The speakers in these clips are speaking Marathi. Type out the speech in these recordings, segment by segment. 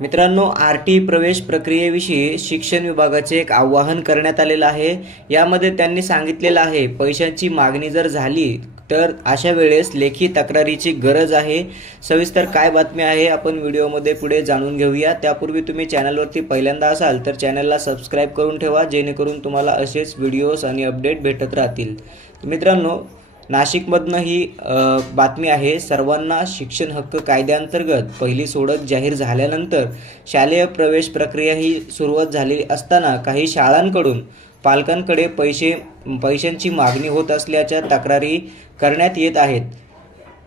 मित्रांनो, आर.टी प्रवेश प्रक्रियेविषयी शिक्षण विभागाचे एक आवाहन करण्यात आलेलं आहे। यामध्ये त्यांनी सांगितलेलं आहे, पैशांची मागणी जर झाली तर अशा वेळेस लेखी तक्रारीची गरज आहे। सविस्तर काय बातमी आहे आपण व्हिडिओमध्ये पुढे जाणून घेऊया। त्यापूर्वी तुम्ही चॅनलवरती पहिल्यांदा असाल तर चॅनलला सबस्क्राईब करून ठेवा, जेणेकरून तुम्हाला असेच व्हिडिओज आणि अपडेट भेटत राहतील। मित्रांनो, नाशिकमधनं ही बातमी आहे। सर्वांना शिक्षण हक्क कायद्याअंतर्गत पहिली सोडत जाहीर झाल्यानंतर शालेय प्रवेश प्रक्रिया ही सुरुवात झाली असताना काही शाळांकडून पालकांकडे पैशांची मागणी होत असल्याच्या तक्रारी करण्यात येत आहेत।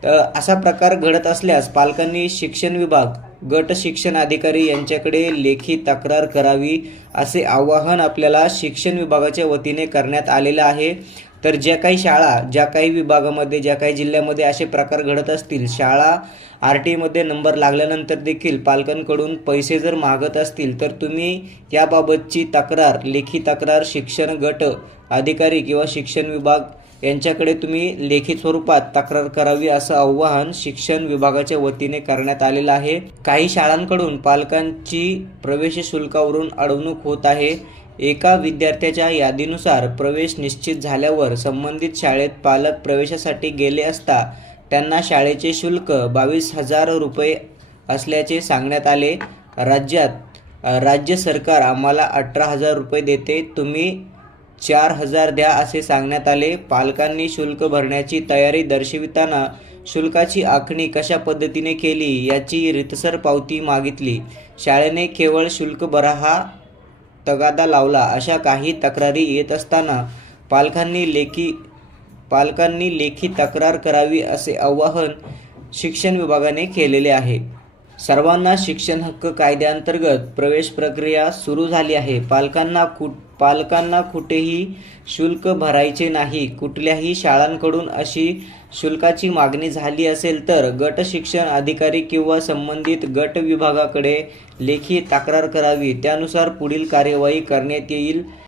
तर असा प्रकार घडत असल्यास पालकांनी शिक्षण विभाग, गट शिक्षण अधिकारी यांच्याकडे लेखी तक्रार करावी, असे आवाहन आपल्याला शिक्षण विभागाच्या वतीने करण्यात आलेलं आहे। तर ज्या काही शाळा, ज्या काही विभागामध्ये, ज्या काही जिल्ह्यामध्ये असे प्रकार घडत असतील, शाळा आर.टी.मध्ये नंबर लागल्यानंतर देखील पालकांकडून पैसे जर मागत असतील, तर तुम्ही याबाबतची तक्रार, लेखी तक्रार शिक्षण गट अधिकारी किंवा शिक्षण विभाग यांच्याकडे तुम्ही लेखी स्वरूपात तक्रार करावी, असं आवाहन शिक्षण विभागाच्या वतीने करण्यात आलेलं आहे। काही शाळांकडून पालकांची प्रवेश शुल्कावरून अडवणूक होत आहे। एका विद्यार्थ्याच्या यादीनुसार प्रवेश निश्चित झाल्यावर संबंधित शाळेत पालक प्रवेशासाठी गेले असता त्यांना शाळेचे शुल्क 22,000 रुपये असल्याचे सांगण्यात आले। राज्य सरकार आम्हाला 18,000 रुपये देते, तुम्ही 4,000 द्या, असे सांगण्यात आले। पालकांनी शुल्क भरण्याची तयारी दर्शविताना शुल्काची आखणी कशा पद्धतीने केली याची रितसर पावती मागितली। शाळेने केवळ शुल्क भरा हा तगादा लावला, अशा काही तक्रारी येत असताना पालकांनी लेखी तक्रार करावी, असे आवाहन शिक्षण विभागाने केलेले आहे। सर्वांना शिक्षण हक्क कायद्याअंतर्गत प्रवेश प्रक्रिया सुरू झाली आहे। पालकांना कुठेही शुल्क भरायचे नाही। कुठल्याही शाळांकडून अशी शुल्काची मागणी झाली असेल तर गट शिक्षण अधिकारी किंवा संबंधित गट विभागाकडे लेखी तक्रार करावी, त्यानुसार पुढील कार्यवाही करण्यात येईल।